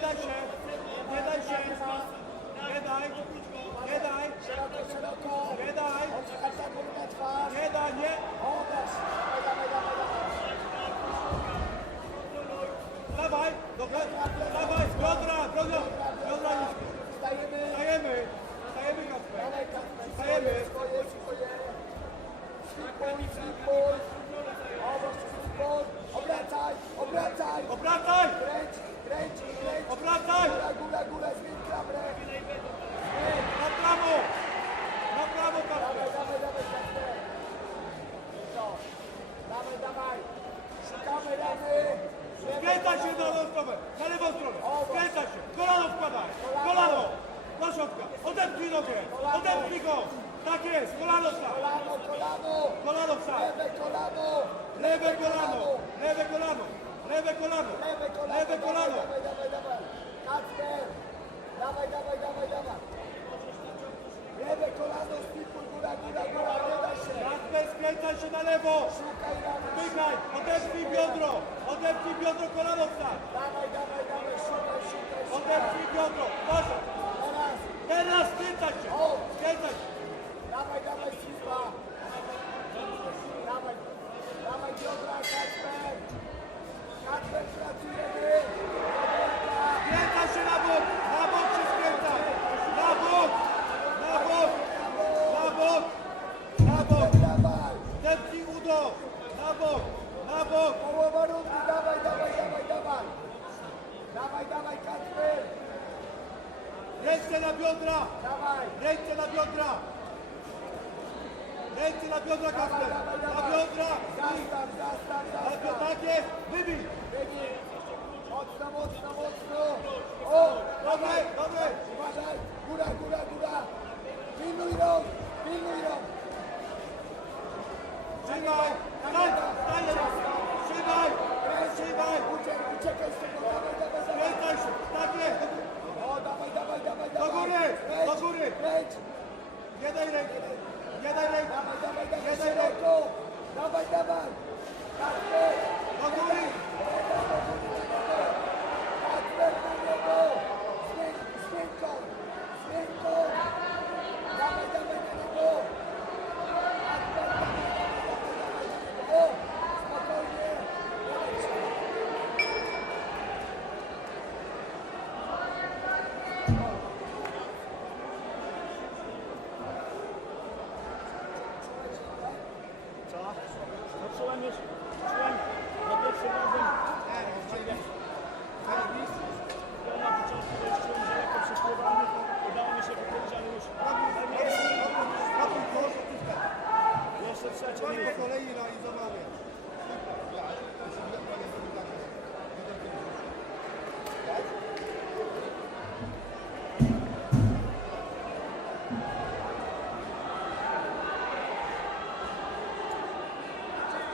daj się, nie daj się, nie daj, nie daj, nie daj, na twarz. nie daj, nie. Dawaj, dobra, dawaj, biodra, biodra, biodra nisko. Stajemy, stajemy. Dawaj, Kacper. Stajemy. Swoje, swoje. Slipuj. Obracaj, obracaj. Obracaj, Kręć, kręć, kręć. obracaj, Góra, góra, góra. Zmień klamrę. Na prawo, na prawo. Dawaj, dawaj, dawaj. No. Dawaj, dawaj. Szukamy ramy. Skręcaj się na lewą stronę, na lewą stronę, skręcaj się, kolano wkładaj, kolano, do środka, odepnij nogę, odepnij go, tak jest, kolano wstań, Kolano, kolano. kolano wstań, Lewe kolano. lewe kolano, lewe kolano, lewe kolano, Lewe kolano. lewe kolano, Dawaj, dawaj, dawaj. Kacper. Dawaj, dawaj, dawaj, dawaj. Lewe kolano, skipuj, góra, góra, góra, nie daj się. Kasper, skręcaj się na lewo, Szukaj ramy. Pychaj, odepnij biodro, odepnij biodro, kolano wstań, Dawaj, dawaj, dawaj, szukaj, szukaj, szukaj. odepnij biodro, Krótko! Na bok! Na bok! Połowa rundy! Dawaj, dawaj, dawaj, dawaj! Dawaj, dawaj, Kacper! Ręce na biodra! Dawaj! Ręce na biodra! Ręce na biodra, Kacper! Na biodra! Zastaw, zastaw, zastaw! Tak jest! Wybij! Wybij! Mocno, mocno, mocno! O! Dobre, dobre! Uważaj! Góra, góra, góra! Pilnuj rąk! Pilnuj rąk! Trzymaj! Staj! Staj! Trzymaj! Trzymaj! Uciekaj z tego! Kręcaj się! Tak jest! O, dawaj, dawaj, dawaj! Do góry! Do góry! Nie daj ręki! Pan po kolei realizował.